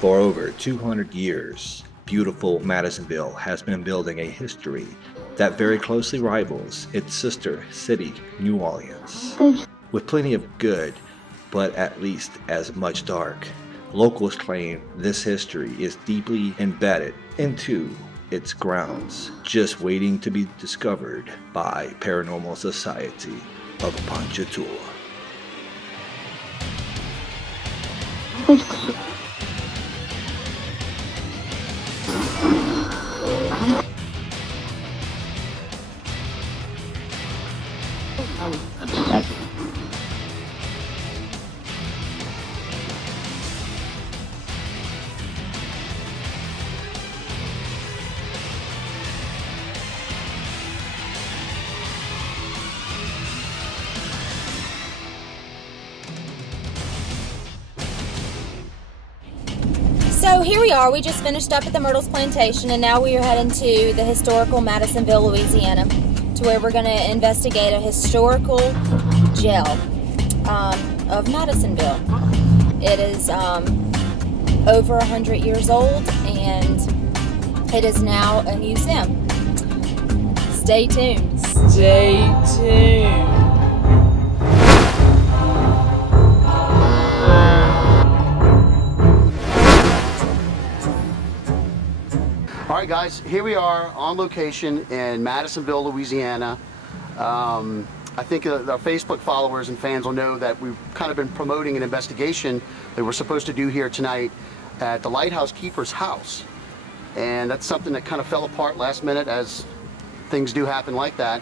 For over 200 years, beautiful Madisonville has been building a history that very closely rivals its sister city, New Orleans. With plenty of good, but at least as much dark, locals claim this history is deeply embedded into its grounds, just waiting to be discovered by Paranormal Society of Ponchatoula. So here we are, we just finished up at the Myrtles Plantation, and now we are heading to the historical Madisonville, Louisiana, to where we're going to investigate a historical jail of Madisonville. It is over 100 years old, and it is now a museum. Stay tuned. Stay tuned. All right, guys, here we are on location in Madisonville, Louisiana. I think our Facebook followers and fans will know that we've kind of been promoting an investigation that we're supposed to do here tonight at the Lighthouse Keeper's house. And that's something that kind of fell apart last minute, as things do happen like that.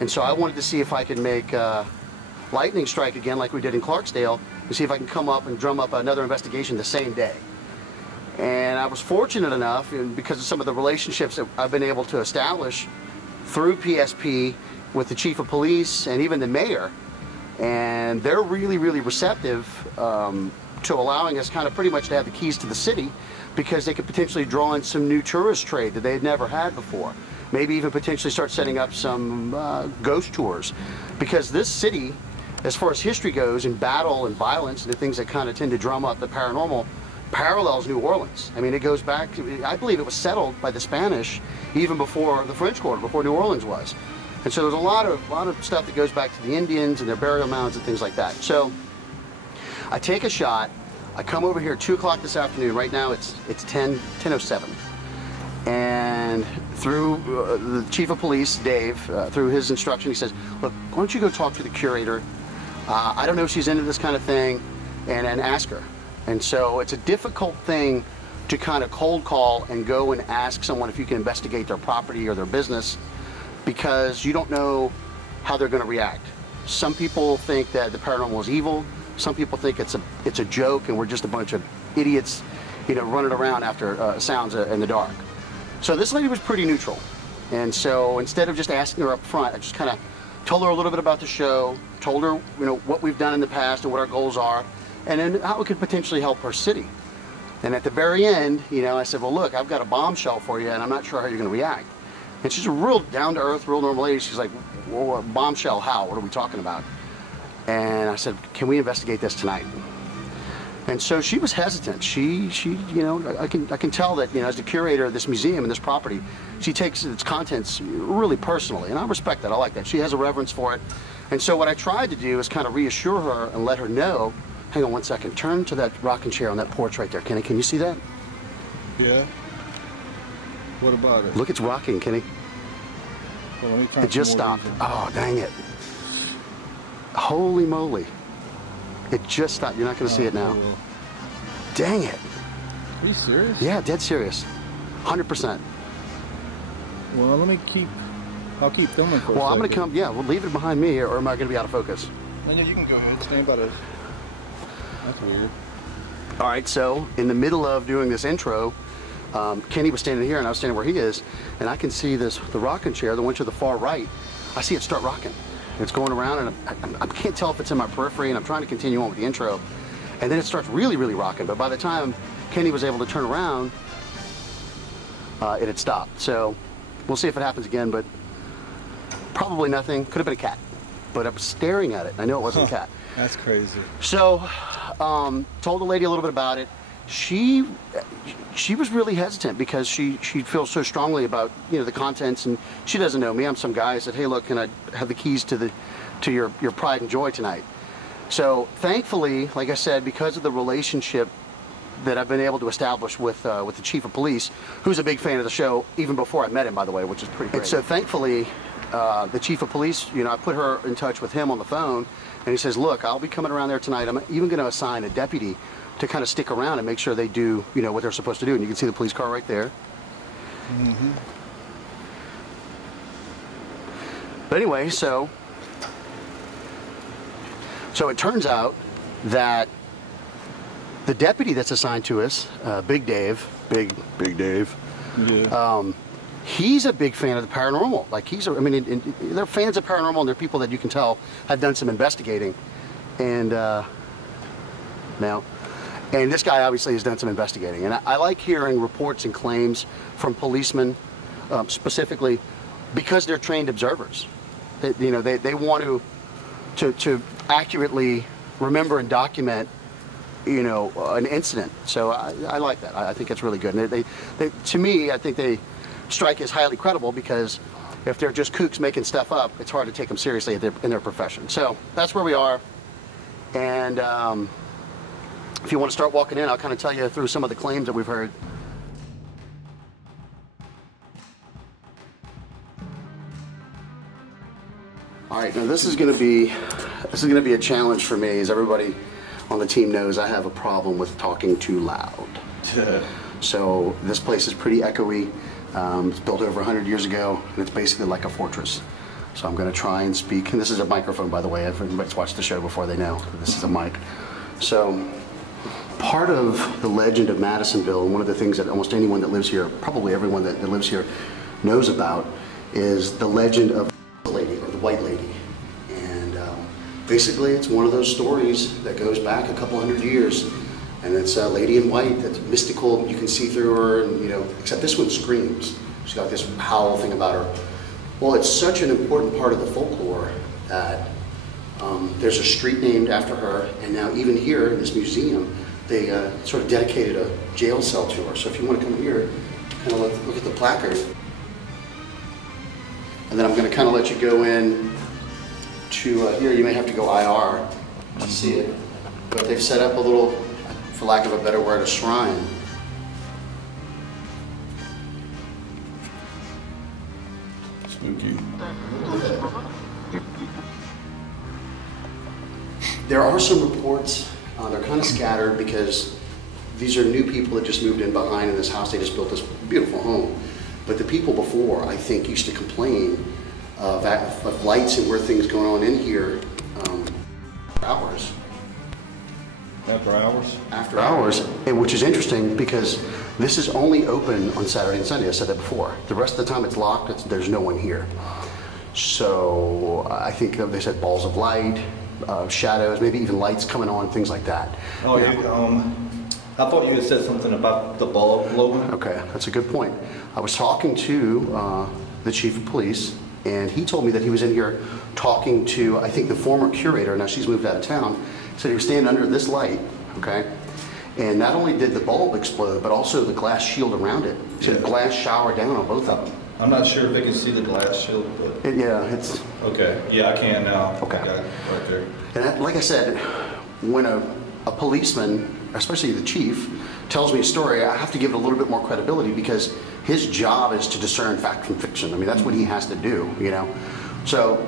And so I wanted to see if I could make lightning strike again like we did in Clarksdale, and see if I can come up and drum up another investigation the same day. And I was fortunate enough, and because of some of the relationships that I've been able to establish through PSP with the chief of police and even the mayor, and they're really, really receptive to allowing us kind of pretty much to have the keys to the city, because they could potentially draw in some new tourist trade that they had never had before. Maybe even potentially start setting up some ghost tours, because this city, as far as history goes, in battle and violence and the things that kind of tend to drum up the paranormal, parallels New Orleans. I mean, it goes back to, I believe it was settled by the Spanish even before the French Quarter, before New Orleans was. And so there's a lot of stuff that goes back to the Indians and their burial mounds and things like that. So I take a shot. I come over here at 2 o'clock this afternoon. Right now it's 10:07. And through the chief of police, Dave, through his instruction, he says, look, why don't you go talk to the curator? I don't know if she's into this kind of thing, and ask her. And so it's a difficult thing to kind of cold call and go and ask someone if you can investigate their property or their business, because you don't know how they're going to react. Some people think that the paranormal is evil. Some people think it's a joke and we're just a bunch of idiots, you know, running around after sounds in the dark. So this lady was pretty neutral. And so instead of just asking her up front, I just kind of told her a little bit about the show, told her, you know, what we've done in the past and what our goals are, and then how it could potentially help her city. And at the very end, you know, I said, well, look, I've got a bombshell for you, and I'm not sure how you're going to react. And she's a real down-to-earth, real normal lady. She's like, well, bombshell how? What are we talking about? And I said, can we investigate this tonight? And so she was hesitant. She, you know, I can tell that, you know, as the curator of this museum and this property, she takes its contents really personally, and I respect that. I like that. She has a reverence for it. And so what I tried to do is kind of reassure her and let her know. Hang on one second. Turn to that rocking chair on that porch right there, Kenny. Can you see that? Yeah. What about it? Look, it's rocking, Kenny. Well, let me turn it just stopped. Oh, dang it. Holy moly. It just stopped. You're not going to see it now. Cool. Dang it. Are you serious? Yeah, dead serious. 100%. Well, I'll keep filming for a Well, I'm going to second. come, yeah, we'll leave it behind me, or am I going to be out of focus? No, you can go ahead. Stand by this. That's weird. All right, so in the middle of doing this intro, Kenny was standing here and I was standing where he is, and I can see the rocking chair, the one to the far right. I see it start rocking. It's going around, and I can't tell if it's in my periphery, and I'm trying to continue on with the intro, and then it starts really, really rocking. But by the time Kenny was able to turn around, it had stopped. So we'll see if it happens again, but probably nothing. Could have been a cat, but I was staring at it. I know it wasn't a cat. That's crazy. So told the lady a little bit about it, she was really hesitant because she feels so strongly about, you know, the contents, and she doesn't know me. I'm some guy. I said, hey, look, can I have the keys to your pride and joy tonight? So thankfully, like I said, because of the relationship that I've been able to establish with the chief of police, who's a big fan of the show, even before I met him, by the way, which is pretty great. And so thankfully, the chief of police, you know, I put her in touch with him on the phone, and he says, look, I'll be coming around there tonight. I'm even going to assign a deputy to kind of stick around and make sure they do, you know, what they're supposed to do. And you can see the police car right there. Mm-hmm. But anyway, so it turns out that the deputy that's assigned to us, Big Dave, Big Dave, yeah. He's a big fan of the paranormal. Like they're fans of paranormal, and they're people that you can tell have done some investigating. And and this guy obviously has done some investigating. And I like hearing reports and claims from policemen, specifically because they're trained observers. You know, they want to accurately remember and document, you know, an incident. So I like that. I think it's really good. And they to me, I think they strike as highly credible, because if they're just kooks making stuff up, it's hard to take them seriously in their profession. So that's where we are. And if you want to start walking in, I'll kind of tell you through some of the claims that we've heard. All right, now this is going to be a challenge for me. As everybody on the team knows, I have a problem with talking too loud. So this place is pretty echoey. It's built over 100 years ago, and it's basically like a fortress. So I'm going to try and speak. And this is a microphone, by the way. Everybody's watched the show before, they know this is a mic. So part of the legend of Madisonville, and one of the things that almost anyone that lives here, probably everyone that lives here, knows about, is the legend of the lady, or the white lady. And basically it's one of those stories that goes back a couple hundred years. And it's a lady in white that's mystical. You can see through her, and, you know, except this one screams. She's got this howl thing about her. Well, it's such an important part of the folklore that there's a street named after her, and now even here in this museum, they sort of dedicated a jail cell to her. So if you want to come here, kind of look at the placard. And then I'm going to kind of let you go in to here. You may have to go IR to see it. But they've set up a little, for lack of a better word, a shrine. Spooky. There are some reports, they're kind of scattered because these are new people that just moved in behind in this house. They just built this beautiful home. But the people before, I think, used to complain of lights and weird things going on in here for hours. After hours? After hours, and which is interesting because this is only open on Saturday and Sunday. I said that before. The rest of the time it's locked. There's no one here. So I think they said balls of light, shadows, maybe even lights coming on, things like that. Oh, I thought you had said something about the bulb glowing. Okay, that's a good point. I was talking to the chief of police, and he told me that he was in here talking to, I think, the former curator. Now she's moved out of town. So he was standing under this light, okay? And not only did the bulb explode, but also the glass shield around it. So the glass showered down on both of them. I'm not sure if they can see the glass shield, but... Yeah, it's... Okay, yeah, I can now. Okay. I got it right there. And like I said, when a policeman, especially the chief, tells me a story, I have to give it a little bit more credibility because his job is to discern fact from fiction. I mean, that's what he has to do, you know? So...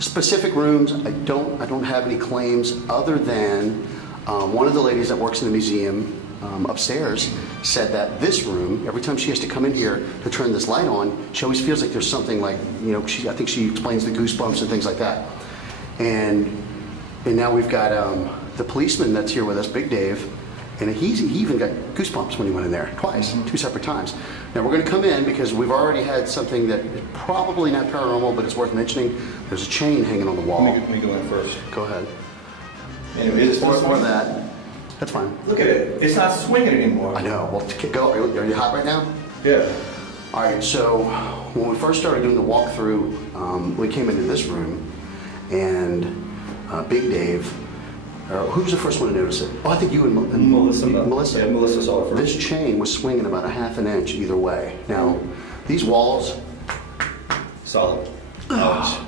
specific rooms, I don't have any claims other than one of the ladies that works in the museum upstairs said that this room, every time she has to come in here to turn this light on, she always feels like there's something like, you know, I think she explains the goosebumps and things like that. And now we've got the policeman that's here with us, Big Dave, and he even got goosebumps when he went in there twice, 2 separate times. Now we're going to come in because we've already had something that is probably not paranormal, but it's worth mentioning. There's a chain hanging on the wall. Let me go in first. Go ahead. Anyway, it's or that. That's fine. Look at it. It's not swinging anymore. I know. Well, go. Are you hot right now? Yeah. All right. So when we first started doing the walkthrough, we came into this room, and Big Dave Who's the first one to notice it? Oh, I think you and Melissa. Melissa. Yeah, Melissa saw it first. This chain was swinging about a half an inch either way. Now, these walls Solid. are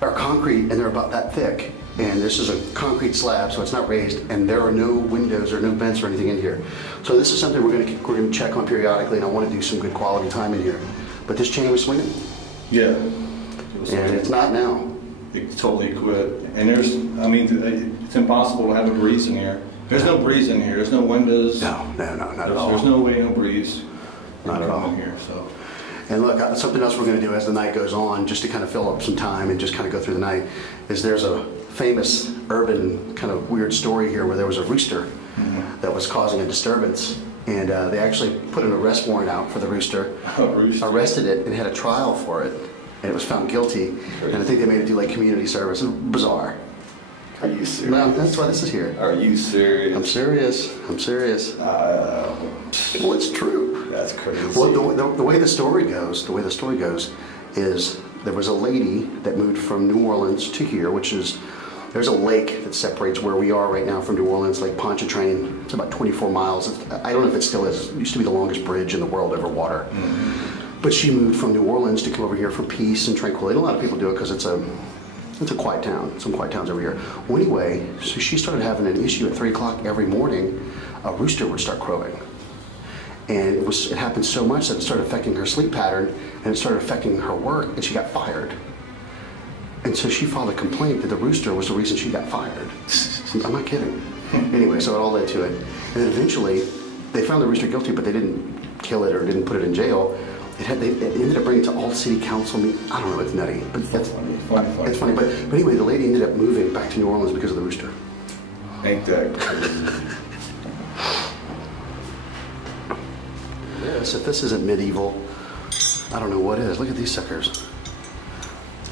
concrete and they're about that thick. And this is a concrete slab, so it's not raised, and there are no windows or no vents or anything in here. So this is something we're going to check on periodically, and I want to do some good quality time in here. But this chain was swinging. Yeah. And it's not now. It totally quit. And it's impossible to have a breeze in here. There's no breeze in here. There's no windows. No, not at all. There's no way, no breeze. Not at all. In here, so. And look, something else we're going to do as the night goes on, just to kind of fill up some time and just kind of go through the night, is there's a famous urban kind of weird story here where there was a rooster that was causing a disturbance. And they actually put an arrest warrant out for the rooster, arrested it, and had a trial for it. And it was found guilty. And I think they made it do like community service. Bizarre. Are you serious? Well, that's why this is here. Are you serious? I'm serious. I'm serious. Well, it's true. That's crazy. Well, the way the story goes, is there was a lady that moved from New Orleans to here, which is, there's a lake that separates where we are right now from New Orleans, Lake Pontchartrain. It's about 24 miles. I don't know if it still is. It used to be the longest bridge in the world over water. But she moved from New Orleans to come over here for peace and tranquility. And a lot of people do it because it's a quiet town. Some quiet towns over here. Well, anyway, so she started having an issue at 3 o'clock every morning. A rooster would start crowing. And it happened so much that it started affecting her sleep pattern, and it started affecting her work, and she got fired. And so she filed a complaint that the rooster was the reason she got fired. I'm not kidding. Anyway, so it all led to it. And then eventually, they found the rooster guilty, but they didn't kill it or didn't put it in jail. It ended up bringing it to all city council meetings. I don't know, it's nutty, but that's funny. It's funny, but anyway, the lady ended up moving back to New Orleans because of the rooster. Ain't that crazy? Yes, if this isn't medieval, I don't know what is. Look at these suckers.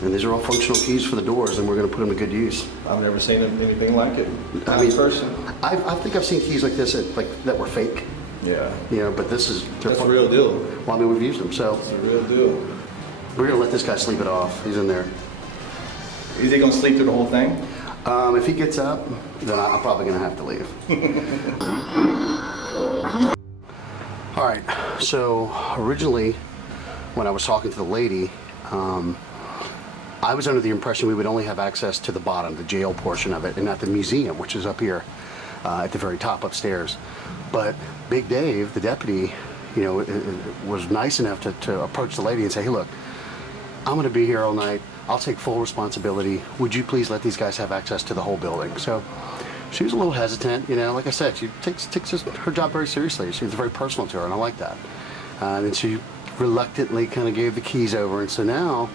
And these are all functional keys for the doors, and we're going to put them to good use. I've never seen anything like it. I mean, person. I think I've seen keys like this that were fake. Yeah. You know, but this is... That's the real deal. Well, I mean, we've used them, so... It's the real deal. We're going to let this guy sleep it off. He's in there. Is he going to sleep through the whole thing? If he gets up, then I'm probably going to have to leave. All right, so originally, when I was talking to the lady, I was under the impression we would only have access to the bottom, the jail portion of it, and not the museum, which is up here at the very top upstairs. But Big Dave, the deputy, you know, was nice enough to approach the lady and say, hey, look, I'm going to be here all night. I'll take full responsibility. Would you please let these guys have access to the whole building? So she was a little hesitant, you know. Like I said, she takes her job very seriously. It's very personal to her, and I like that. And then she reluctantly kind of gave the keys over, and so now,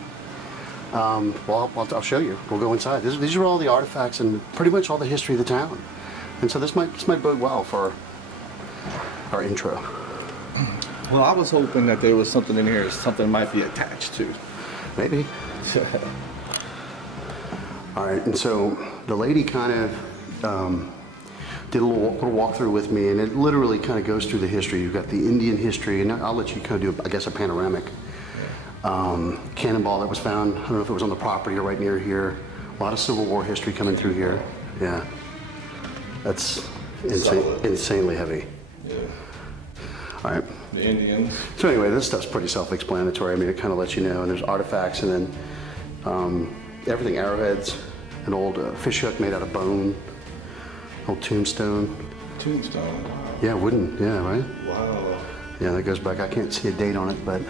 well, I'll show you. We'll go inside. These are all the artifacts and pretty much all the history of the town. And so this might bode well for our intro. Well, I was hoping that there was something in here, something might be attached to. Maybe. All right, and so the lady kind of did a little walkthrough with me, and it literally kind of goes through the history. You've got the Indian history, and I'll let you kind of do, I guess, a panoramic. Cannonball that was found, I don't know if it was on the property or right near here. A lot of Civil War history coming through here. Yeah, that's insanely heavy. Yeah. All right. The Indians. So anyway, this stuff's pretty self-explanatory. I mean, it kind of lets you know, and there's artifacts, and then everything, arrowheads, an old fish hook made out of bone, old tombstone. Tombstone, wow. Yeah, wooden, yeah, right? Wow. Yeah, that goes back, I can't see a date on it, but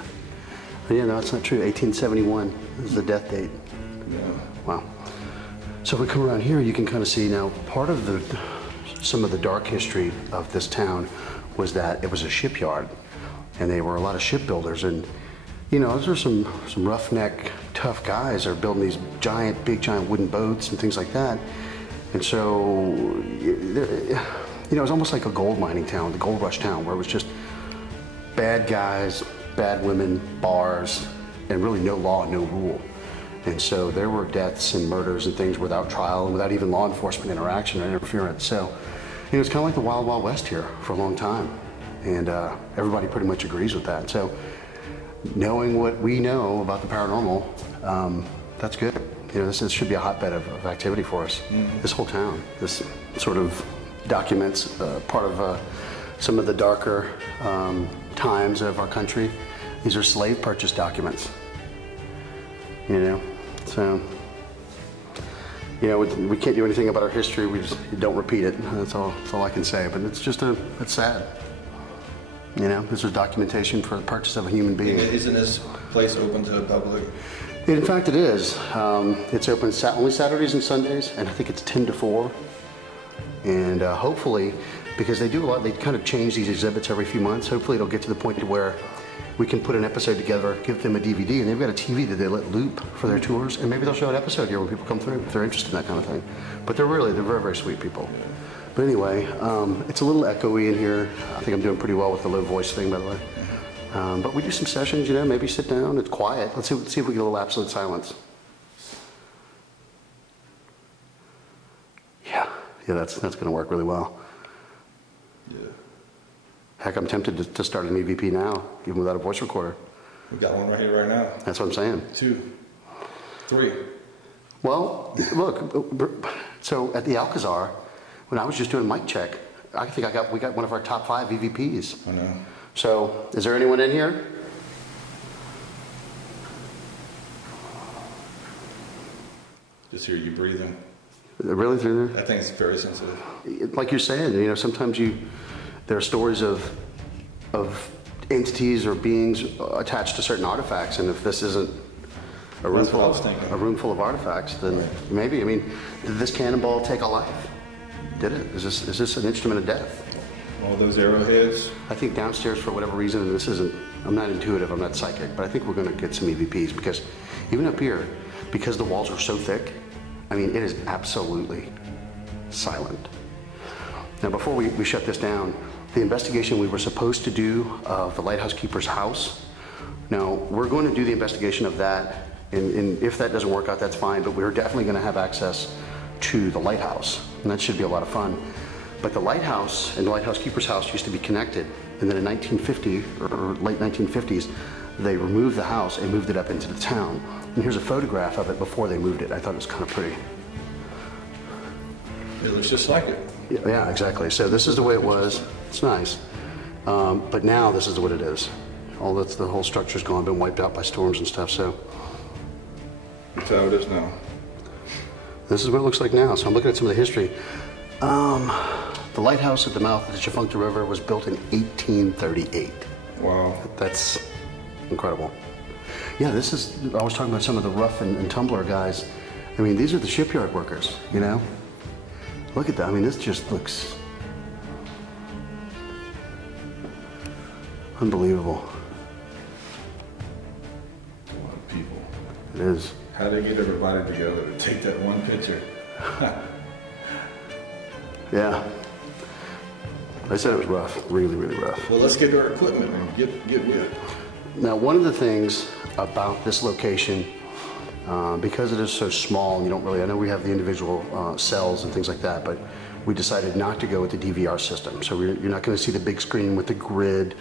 yeah, no, it's not true. 1871 is the death date. Yeah. Wow. So if we come around here, you can kind of see now, part of some of the dark history of this town was that it was a shipyard, and they were a lot of shipbuilders, and you know, those are some roughneck, tough guys that are building these big giant wooden boats and things like that. And so, you know, it was almost like a gold mining town, the gold rush town, where it was just bad guys, bad women, bars, and really no law, no rule. And so there were deaths and murders and things without trial and without even law enforcement interaction or interference. So it was kind of like the Wild Wild West here for a long time. And everybody pretty much agrees with that. So knowing what we know about the paranormal, that's good. You know, this should be a hotbed of activity for us. This whole town. This sort of documents part of some of the darker times of our country. These are slave purchase documents. You know, so, you know, we can't do anything about our history. We just don't repeat it. That's all I can say. But it's just it's sad. You know, this is documentation for the purchase of a human being. Isn't this place open to the public? In fact, it is. It's open only Saturdays and Sundays, and I think it's 10 to 4. And hopefully, because they do a lot, they kind of change these exhibits every few months. Hopefully, it'll get to the point to where we can put an episode together, give them a DVD, and they've got a TV that they let loop for their tours, and maybe they'll show an episode here when people come through if they're interested in that kind of thing. But they're very, very sweet people. But anyway, it's a little echoey in here. I think I'm doing pretty well with the low voice thing, by the way. But we do some sessions, you know, maybe sit down, it's quiet. Let's see if we get a little absolute silence. Yeah, that's gonna work really well. Yeah. Heck, I'm tempted to start an EVP now, even without a voice recorder. We got one right here, right now. That's what I'm saying. 2, 3. Well, look, so at the Alcazar, when I was just doing mic check, I think we got one of our top 5 EVPs. I know. So, is there anyone in here? Just hear you breathing. Really through there? I think it's very sensitive. Like you're saying, you know, sometimes there are stories of entities or beings attached to certain artifacts, and if this isn't a room full of artifacts, then maybe. I mean, did this cannonball take a life? Did it? Is this an instrument of death? All those arrowheads. I think downstairs, for whatever reason, and this isn't, I'm not intuitive, I'm not psychic, but I think we're going to get some EVPs, because even up here, because the walls are so thick, I mean, it is absolutely silent. Now, before we shut this down, the investigation we were supposed to do of the lighthouse keeper's house, now, we're going to do the investigation of that, and if that doesn't work out, that's fine, but we're definitely going to have access to the lighthouse, and that should be a lot of fun. But the lighthouse and the lighthouse keeper's house used to be connected, and then in 1950 or late 1950s, they removed the house and moved it up into the town. And here's a photograph of it before they moved it. I thought it was kind of pretty. It looks just like it. Yeah, exactly. So this is the way it was. It's nice. But now this is what it is. The whole structure's gone, been wiped out by storms and stuff, so. That's how it is now. This is what it looks like now. So I'm looking at some of the history. The lighthouse at the mouth of the Tchefuncte River was built in 1838. Wow. That's incredible. Yeah, I was talking about some of the rough and tumbler guys. I mean, these are the shipyard workers, you know? Look at that. I mean, this just looks unbelievable. A lot of people. It is. How they get everybody together to take that one picture? Yeah. I said it was rough, really, really rough. Well, let's get our equipment and get with it. Now, one of the things about this location, because it is so small, and you don't really, I know we have the individual cells and things like that, but we decided not to go with the DVR system. So you're not going to see the big screen with the grid,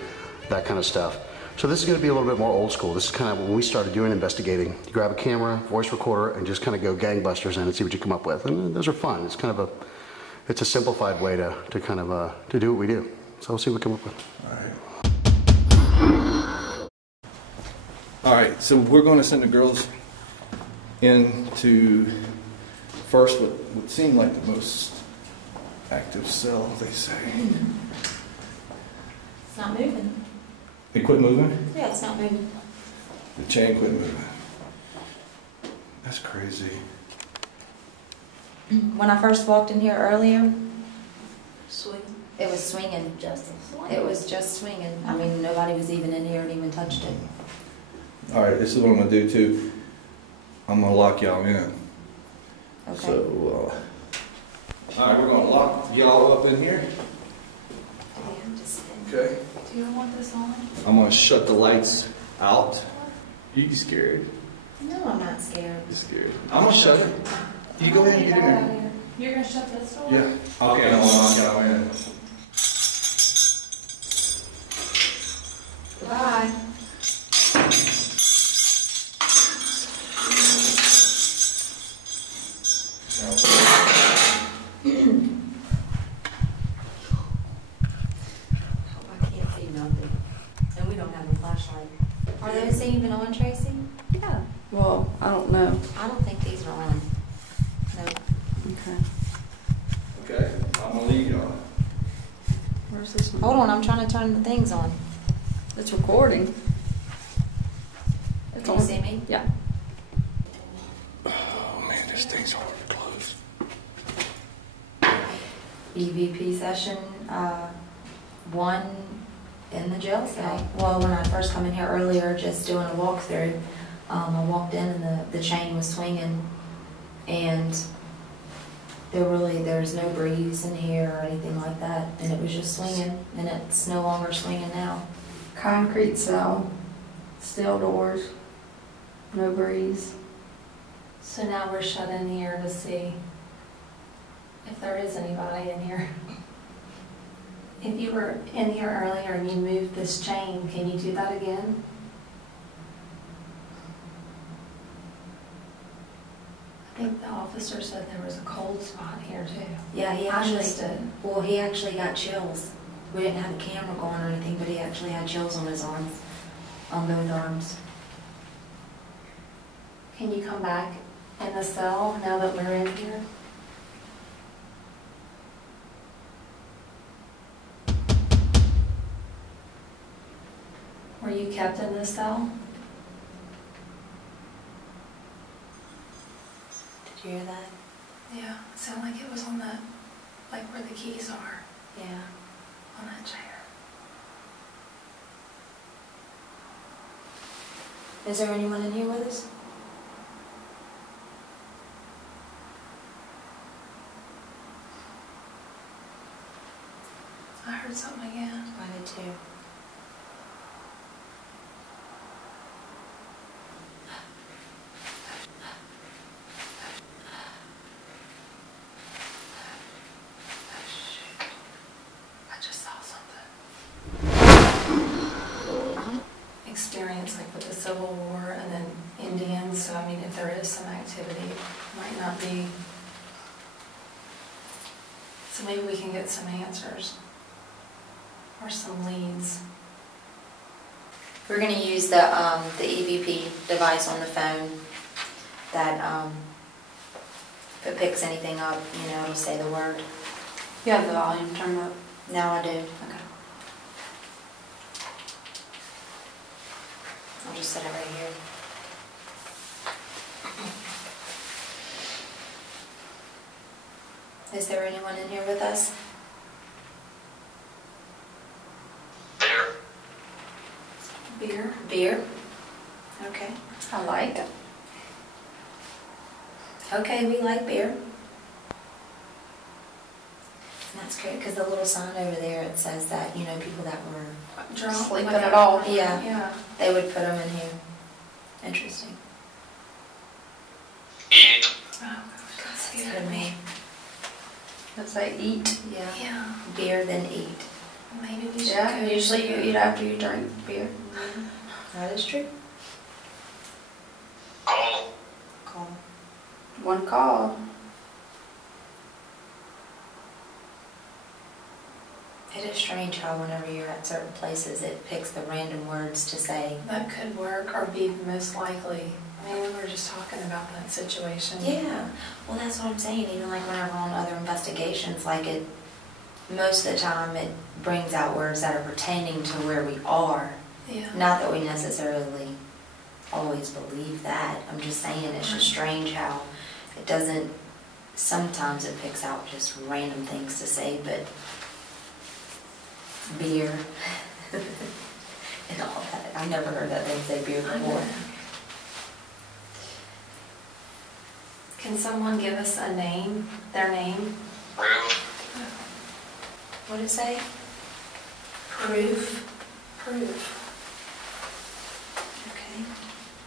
that kind of stuff. So this is going to be a little bit more old school. This is kind of when we started doing investigating. You grab a camera, voice recorder, and just kind of go gangbusters in and see what you come up with. And those are fun. It's kind of it's a simplified way to kind of to do what we do. So we'll see what we come up with. All right, so we're going to send the girls into first what would seem like the most active cell, they say. It's not moving. It quit moving? Yeah, it's not moving. The chain quit moving. That's crazy. When I first walked in here earlier, Swing. it was swinging. Just a swing. It was just swinging. I mean, nobody was even in here and even touched it. All right, this is what I'm going to do too. I'm going to lock y'all in. Okay. So, all right, we're going to lock y'all up in here. Okay. Do you want this on? I'm going to shut the lights out. You scared? No, I'm not scared. You're scared. I'm going to shut it. You go ahead and get in there. You're going to shut this door? Yeah. Okay, I'm going to lock y'all in. Goodbye. thing even on, Tracy? Yeah. Well, I don't know. I don't think these are on. No. Okay. Okay, I'm gonna leave y'all. Where's this one? Hold on, I'm trying to turn the things on. It's recording. It's Can on. you see me? Yeah. Oh man, this thing's hard to close. EVP session 1 in the jail cell. Well, when I first come in here earlier, just doing a walkthrough, I walked in and the chain was swinging, and there's no breeze in here or anything like that, and it was just swinging, and it's no longer swinging now. Concrete cell, steel doors, no breeze. So now we're shut in here to see if there is anybody in here. If you were in here earlier and you moved this chain, can you do that again? I think the officer said there was a cold spot here too. Yeah, he I actually missed it. Well, he actually got chills. We didn't have a camera going or anything, but he actually had chills on his arms, on both arms. Can you come back in the cell now that we're in here? Were you kept in this cell? Did you hear that? Yeah, it sounded like it was on that, like where the keys are, Yeah. on that chair. Is there anyone in here with us? I heard something again. I did too. I just saw something. Experience like with the Civil War and then Indians, so I mean if there is some activity, it might not be. So maybe we can get some answers or some leads. We're going to use the EVP device on the phone that if it picks anything up, you know, it'll say the word. You have the volume turned up. Now I do. Okay. I'll just set it right here. Is there anyone in here with us? Beer? Beer? Okay. I like it. Okay, we like beer. And that's great, because the little sign over there, it says that, you know, people that were Drunk? Sleeping like at all. Yeah. Yeah. they would put them in here. Interesting. Oh, gosh, that's That's good. good me. Let's say eat. Yeah. Yeah. Beer, then eat. Maybe we should Yeah, go. usually you eat after you drink beer. That is true. Call. Call. One call. It is strange how whenever you're at certain places, it picks the random words to say. That could work or be most likely. I mean, we were just talking about that situation. Yeah, well, that's what I'm saying. Even like whenever on other investigations, like it, most of the time it brings out words that are pertaining to where we are. Yeah. Not that we necessarily always believe that. I'm just saying it's just strange how it doesn't, sometimes it picks out just random things to say, but beer and all that. I've never heard that thing say beer before. Can someone give us a name, their name? What did it say? Proof. Proof. Okay.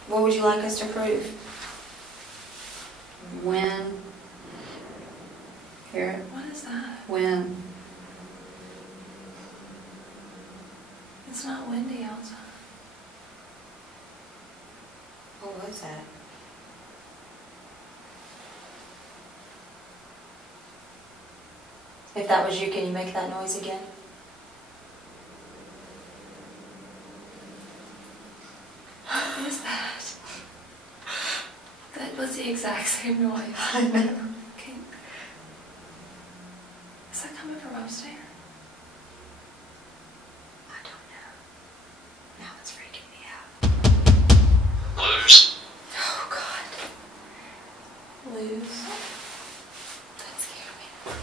What would you like us to prove? When. Hear it? What is that? When. It's not windy outside. What was that? If that was you, can you make that noise again? That was the exact same noise. I know. Okay. Is that coming from upstairs? I don't know. Now it's freaking me out. Loose. Oh, God. Loose. That scared me.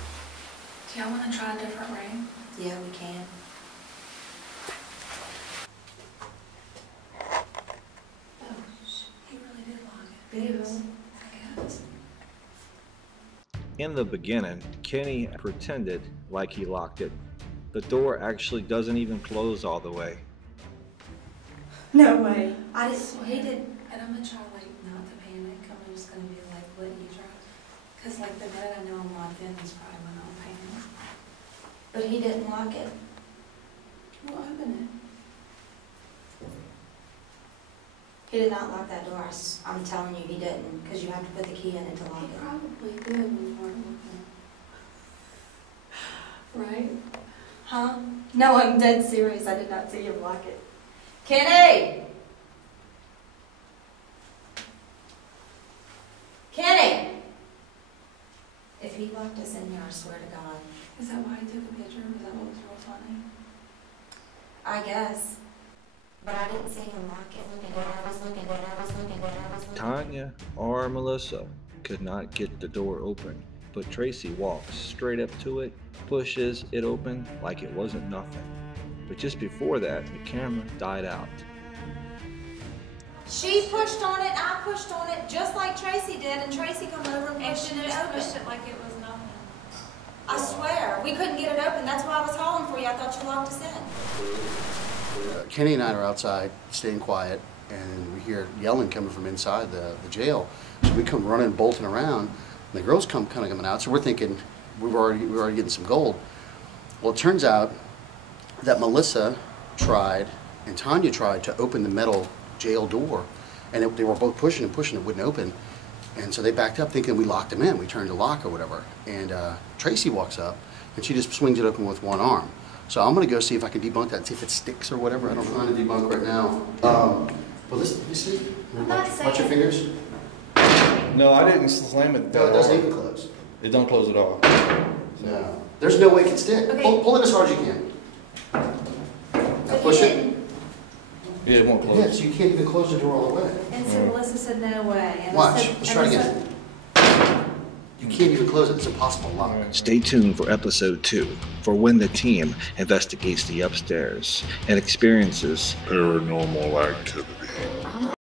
Do y'all want to try a different ring? Yeah, we can. Oh, he really did lock it. Did he really? I guess. In the beginning, Kenny pretended like he locked it. The door actually doesn't even close all the way. No way. I didn't. He did. And I'm gonna try like not to panic. I'm just gonna be like, what you try? Cause like the minute I know I'm locked in, he's probably when I'll panic. But he didn't lock it. Well, open He did not lock that door. I'm telling you, he didn't. Because you have to put the key in it to it. lock He it. probably did when you weren't looking. Right? Huh? No, I'm dead serious. I did not see him lock it. Kenny! Kenny! If he locked us in here, I swear to God. Is that why he took a picture? Is that what was real funny? I guess. But I didn't see him lock it. Tanya or Melissa could not get the door open, but Tracy walks straight up to it, pushes it open like it wasn't nothing. But just before that, the camera died out. She pushed on it, I pushed on it, just like Tracy did, and Tracy come over and pushed it open. Pushed it like it was nothing. I swear, we couldn't get it open. That's why I was calling for you. I thought you locked us in. Kenny and I are outside, staying quiet, and we hear yelling coming from inside the jail. So we come running, bolting around, and the girls come kind of coming out. So we're thinking we're already getting some gold. Well, it turns out that Melissa tried and Tanya tried to open the metal jail door, and they were both pushing and pushing. It wouldn't open, and so they backed up, thinking we locked them in. We turned the lock or whatever, and Tracy walks up, and she just swings it open with one arm. So I'm gonna go see if I can debunk that and see if it sticks or whatever. I don't know how to debunk right now. But listen, you see? Watch your fingers. No, I didn't slam it. No, it doesn't even close. It don't close at all. No. There's no way it can stick. Okay. Pull it as hard as you can. Now push it. Yeah, it won't close. Yeah, so you can't even close the door all the way. And so Melissa said no way. And Watch. said, Let's try it again. You can't even close it. It's impossible to lock. Stay tuned for episode 2 for when the team investigates the upstairs and experiences Paranormal activity.